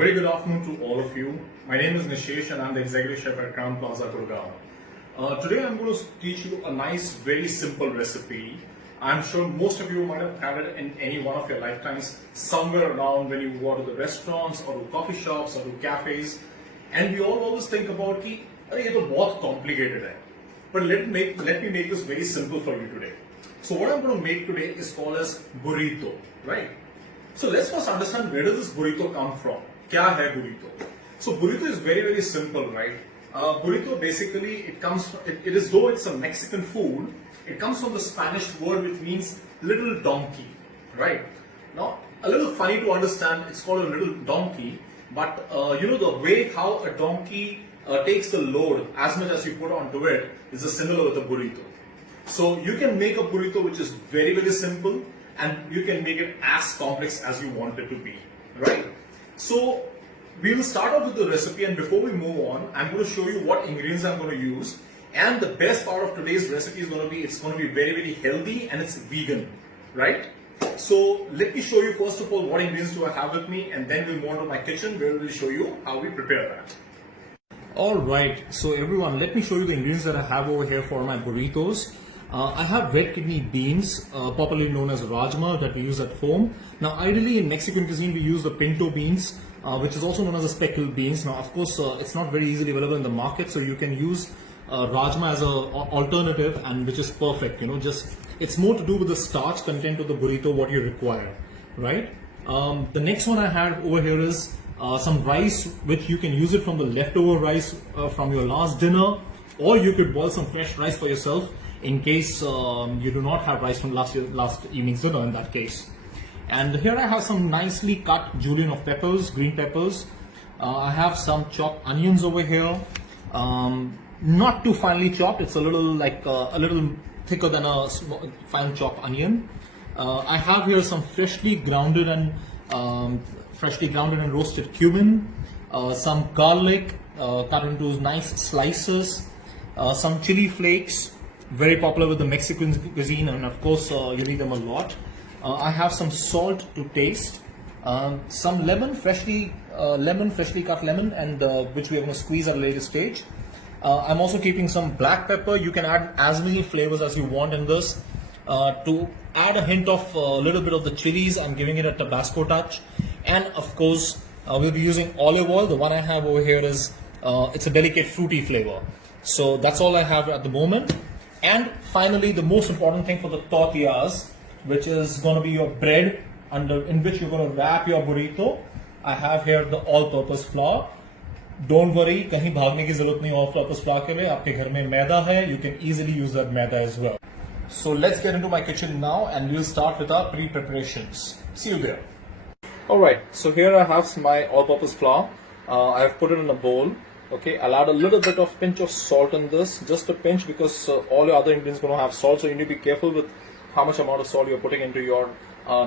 very good afternoon to all of you. My name is Nishesh and I'm the Executive Chef at Crown Plaza, Gurgaon. Today I'm going to teach you a nice, very simple recipe. I'm sure most of you might have had it in any one of your lifetimes, somewhere around when you go to the restaurants or to coffee shops or to cafes. And we all always think about कि अरे ये तो बहुत complicated है. But let me make this very simple for you today. So what I'm going to make today is called as burrito, right? So let's first understand where does this burrito come from? क्या है burrito? So burrito is very, very simple, right? Burrito basically it is though it's a Mexican food, it comes from the Spanish word which means little donkey, right? Now a little funny to understand, it's called a little donkey, but you know the way how a donkey takes the load as much as you put onto it is similar with a burrito. So you can make a burrito which is very, very simple and you can make it as complex as you want it to be, right? So we will start off with the recipe, and before we move on, I'm going to show you what ingredients I'm going to use. And the best part of today's recipe is going to be, it's going to be very, very healthy and it's vegan, right? So let me show you first of all what ingredients do I have with me, and then we'll move on to my kitchen where we'll show you how we prepare that. Alright, so everyone, let me show you the ingredients that I have over here for my burritos. I have red kidney beans, popularly known as rajma, that we use at home. Now, ideally in Mexican cuisine, we use the pinto beans, which is also known as the speckled beans. Now, of course, it's not very easily available in the market, so you can use rajma as an alternative, and which is perfect. You know, just it's more to do with the starch content of the burrito, what you require, right? The next one I have over here is some rice, which you can use it from the leftover rice from your last dinner, or you could boil some fresh rice for yourself in case you do not have rice from last evening's dinner in that case. And here I have some nicely cut julienne of peppers, green peppers. I have some chopped onions over here. Not too finely chopped, it's a little like a little thicker than a fine chopped onion. I have here some freshly grounded and roasted cumin, some garlic cut into nice slices, some chili flakes, very popular with the Mexican cuisine, and of course you need them a lot. I have some salt to taste, some lemon, freshly cut lemon, and which we are going to squeeze at a later stage. I'm also keeping some black pepper. You can add as many flavors as you want in this. To add a hint of a little bit of the chilies, I'm giving it a Tabasco touch. And of course, we'll be using olive oil. The one I have over here is, it's a delicate fruity flavor. So that's all I have at the moment. And finally, the most important thing for the tortillas, which is going to be your bread in which you're going to wrap your burrito. I have here the all-purpose flour. Don't worry, कहीं भागने की जरूरत नहीं all-purpose flour के लिए. आपके घर में मैदा है, you can easily use that maida as well. So let's get into my kitchen now, and we'll start with our pre-preparations. See you there. Alright, so here I have my all-purpose flour. I have put it in a bowl. Okay, I'll add a little bit of pinch of salt in this, just a pinch, because all your other ingredients are going to have salt, so you need to be careful with how much amount of salt you're putting into your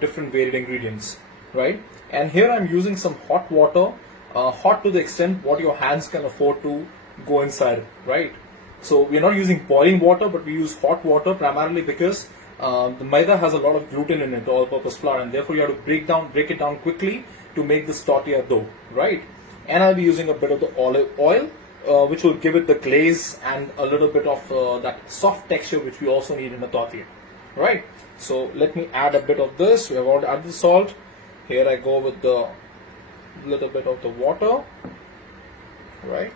different varied ingredients, right? And here I'm using some hot water, hot to the extent what your hands can afford to go inside, right? So we're not using boiling water, but we use hot water primarily because the maida has a lot of gluten in it, the all-purpose flour, and therefore you have to break it down quickly to make this tortilla dough, right? And I'll be using a bit of the olive oil, which will give it the glaze and a little bit of that soft texture which we also need in the tortilla, right? So let me add a bit of this. We have already added the salt. Here I go with the little bit of the water, right?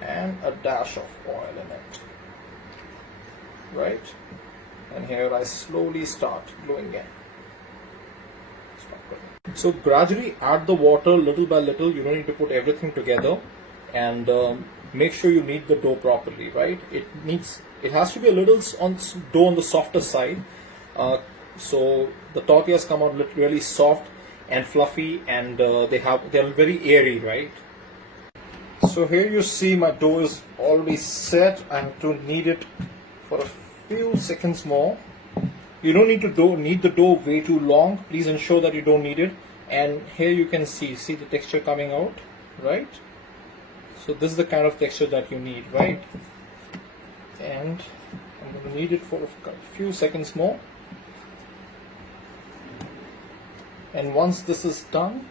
And a dash of oil in it, right? And here I slowly start going in. So gradually add the water little by little. You don't need to put everything together, and make sure you knead the dough properly, right? It has to be a little dough on the softer side, so the tortillas come out really soft and fluffy, and they're very airy, right? So here you see my dough is already set. I have to knead it for a few seconds more. You don't need to knead the dough way too long. Please ensure that you don't knead it. And here you can see the texture coming out, right? So this is the kind of texture that you need, right? And I'm going to knead it for a few seconds more. And once this is done,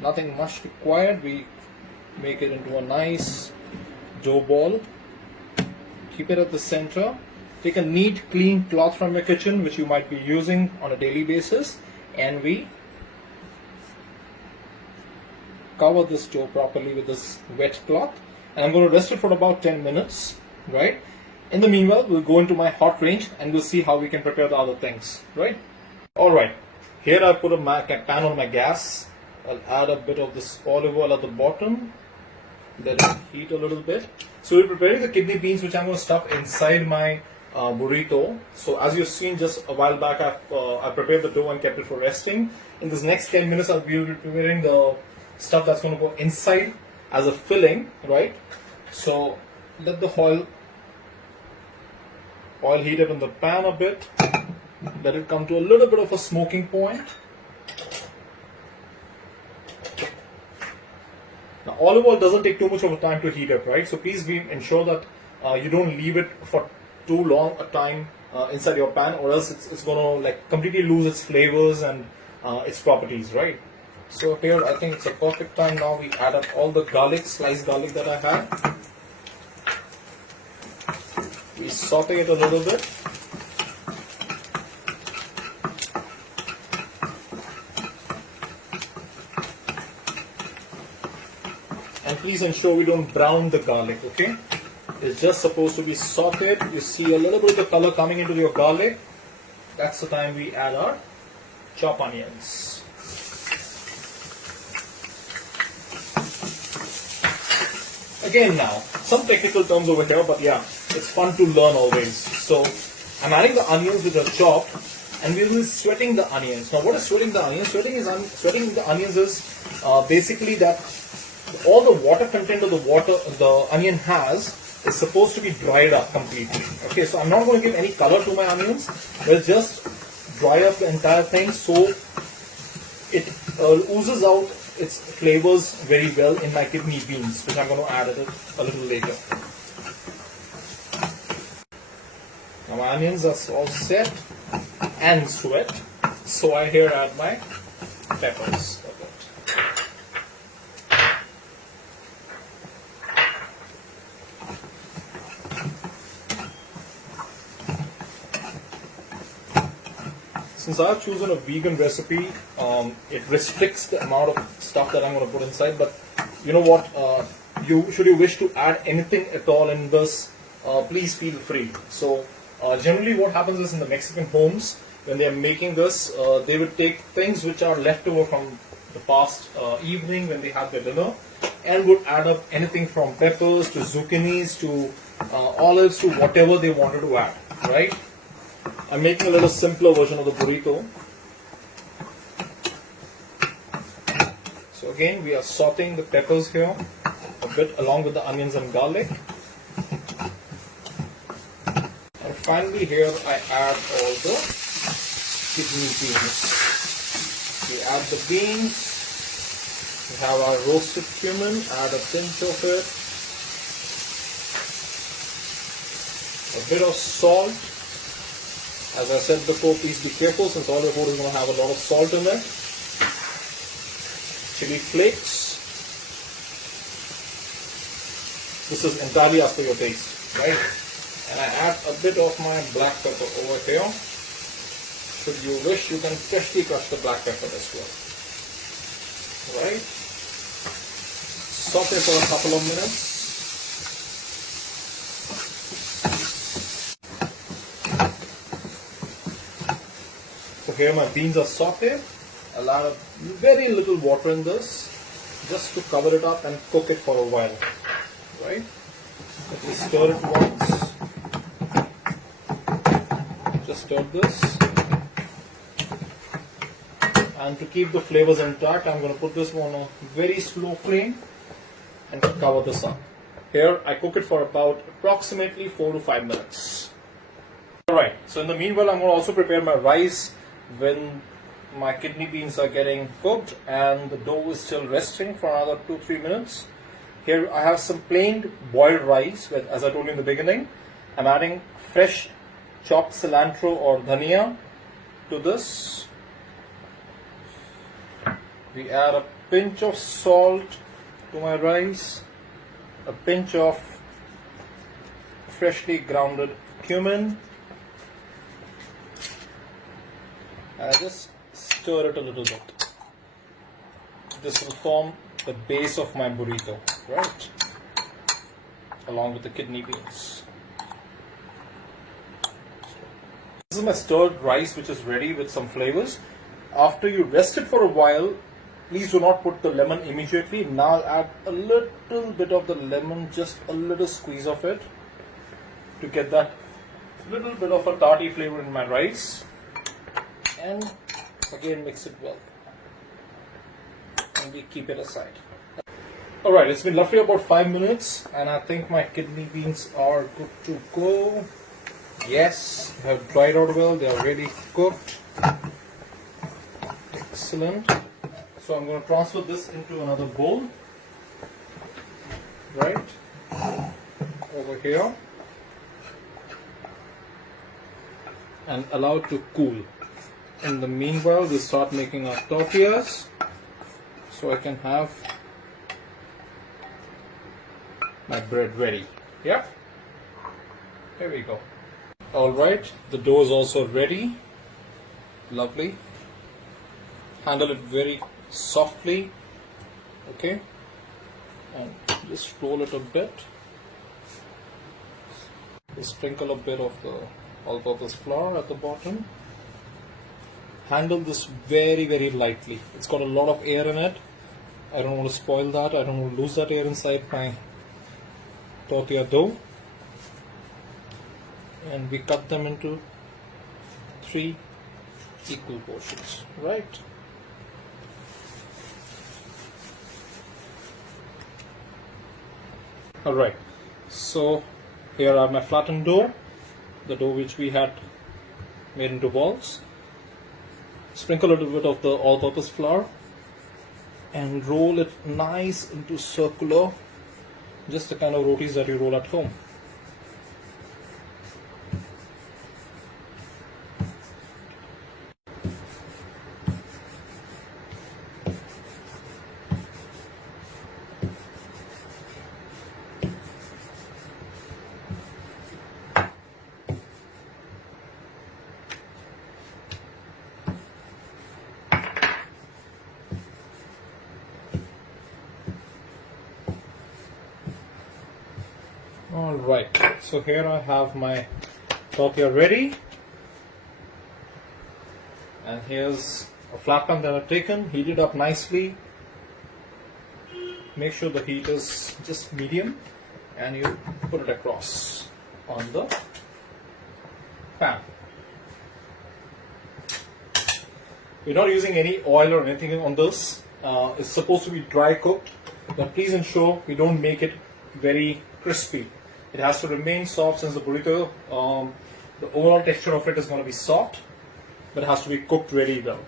nothing much required. We make it into a nice dough ball. Keep it at the center. Take a neat, clean cloth from your kitchen, which you might be using on a daily basis, and we cover this dough properly with this wet cloth. And I'm going to rest it for about 10 minutes, right? In the meanwhile, we'll go into my hot range and we'll see how we can prepare the other things, right? Alright, here I put a pan on my gas. I'll add a bit of this olive oil at the bottom. Let it heat a little bit. So we're preparing the kidney beans, which I'm going to stuff inside my burrito. So as you've seen just a while back, I prepared the dough and kept it for resting. In this next 10 minutes, I'll be preparing the stuff that's going to go inside as a filling, right? So let the oil heat up in the pan a bit. Let it come to a little bit of a smoking point. Now, olive oil doesn't take too much of a time to heat up, right? So please ensure that you don't leave it for too long a time inside your pan, or else it's going to like completely lose its flavors and its properties, right? So here I think it's a perfect time now. We add up all the garlic, sliced garlic that I had. We saute it a little bit. And please ensure we don't brown the garlic, okay? It's just supposed to be sauteed. You see a little bit of the color coming into your garlic. That's the time we add our chopped onions. Again now, some technical terms over here, but yeah, it's fun to learn always. So I'm adding the onions which are chopped, and we will be sweating the onions. Now what is sweating the onions? Sweating the onions is basically that all the water content of the onion has is supposed to be dried up completely. Okay, so I'm not going to give any color to my onions. We'll just dry up the entire thing so it oozes out its flavors very well in my kidney beans, which I'm going to add a little later. Now my onions are all set and sweat, so I here add my peppers. Since I've chosen a vegan recipe, it restricts the amount of stuff that I'm going to put inside. But you know what? Should you wish to add anything at all in this, please feel free. So generally, what happens is in the Mexican homes, when they are making this, they would take things which are left over from the past evening when they had their dinner, and would add up anything from peppers to zucchinis to olives to whatever they wanted to add, right? I'm making a little simpler version of the burrito. So again, we are sauteing the peppers here a bit along with the onions and garlic. And finally here I add all the kidney beans. We add the beans. We have our roasted cumin, add a pinch of it. A bit of salt. As I said before, please be careful since all your food is going to have a lot of salt in it. Chili flakes. This is entirely as per your taste, right? And I add a bit of my black pepper over here. Should you wish, you can freshly crush the black pepper as well. Right? Saute for a couple of minutes. So here my beans are sauteed. I'll add very little water in this just to cover it up and cook it for a while. Right? Let me stir it once. Just stir this. And to keep the flavors intact, I'm going to put this on a very slow flame and cover this up. Here I cook it for about approximately 4 to 5 minutes. Alright, so in the meanwhile I'm going to also prepare my rice when my kidney beans are getting cooked and the dough is still resting for another 2-3 minutes. Here I have some plain boiled rice with, as I told you in the beginning, I'm adding fresh chopped cilantro or dhania to this. We add a pinch of salt to my rice, a pinch of freshly grounded cumin, and I just stir it a little bit. This will form the base of my burrito, right? Along with the kidney beans. This is my stirred rice, which is ready with some flavors. After you rest it for a while, please do not put the lemon immediately. Now I'll add a little bit of the lemon, just a little squeeze of it, to get that little bit of a tarty flavor in my rice. And again, mix it well. And we keep it aside. Alright, it's been roughly about 5 minutes, and I think my kidney beans are good to go. Yes, they have dried out well, they are ready cooked. Excellent. So I'm going to transfer this into another bowl. Right, over here. And allow it to cool. In the meanwhile, we'll start making our tortillas, so I can have my bread ready. Yeah, here we go. Alright, the dough is also ready. Lovely. Handle it very softly. Okay, and just roll it a bit. Sprinkle a bit of the all-purpose flour at the bottom. Handle this very, very lightly. It's got a lot of air in it. I don't want to spoil that. I don't want to lose that air inside my tortilla dough. And we cut them into 3 equal portions, right? Alright, so here are my flattened dough, the dough which we had made into balls. Sprinkle a little bit of the all-purpose flour and roll it nice into circular, just the kind of rotis that you roll at home. Alright, so here I have my tortilla ready, and here's a flat pan that I've taken, heat it up nicely. Make sure the heat is just medium, and you put it across on the pan. We're not using any oil or anything on this. It's supposed to be dry cooked, but please ensure we don't make it very crispy. It has to remain soft, since the burrito, the overall texture of it is going to be soft, but it has to be cooked very well.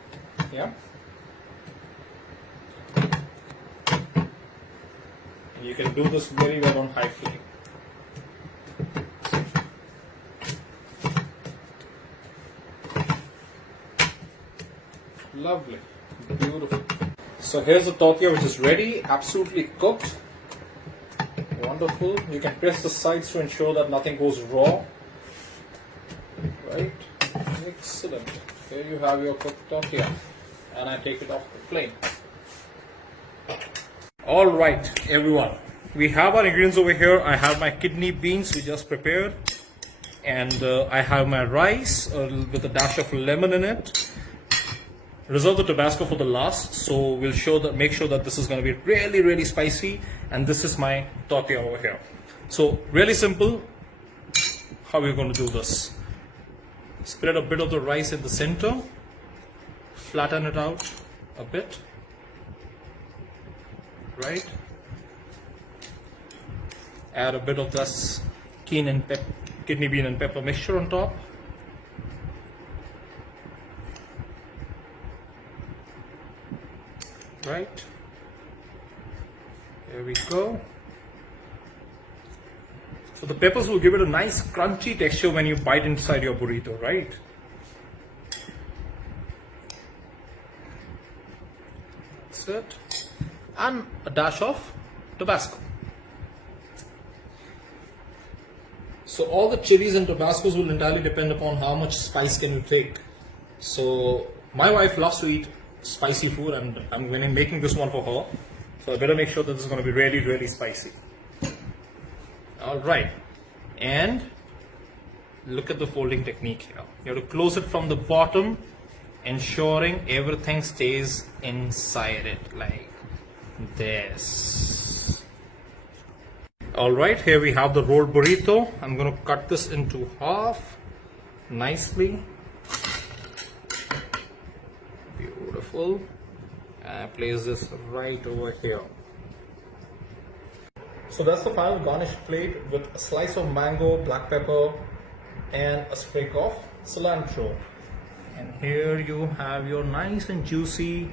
Yeah. You can do this very well on high flame. Lovely, beautiful. So here's the tortilla which is ready, absolutely cooked. Wonderful. You can press the sides to ensure that nothing goes raw. Right? Excellent. Here you have your cooked tortilla, and I take it off the flame. Alright everyone, we have our ingredients over here. I have my kidney beans we just prepared, and I have my rice with a dash of lemon in it. Reserve the Tabasco for the last, so we'll make sure that this is going to be really, really spicy. And this is my tortilla over here. So really simple. How we're going to do this? Spread a bit of the rice in the center, flatten it out a bit, right? Add a bit of this kidney bean and pepper mixture on top. Right, there we go. So the peppers will give it a nice crunchy texture when you bite inside your burrito, right? That's it. and a dash of Tabasco. So all the chilies and Tabascos will entirely depend upon how much spice can you take. So my wife loves to eat spicy food, and I'm making this one for her. So I better make sure that this is going to be really, really spicy. Alright, and look at the folding technique here. You have to close it from the bottom, ensuring everything stays inside it like this. Alright, here we have the rolled burrito. I'm going to cut this into half nicely. Beautiful. And place this right over here. So that's the final garnish plate with a slice of mango, black pepper, and a sprig of cilantro. And here you have your nice and juicy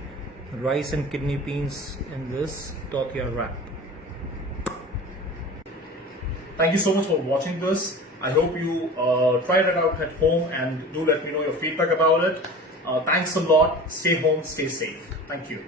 rice and kidney beans in this tortilla wrap. Thank you so much for watching this. I hope you try it out at home and do let me know your feedback about it. Thanks a lot. Stay home, stay safe. Thank you.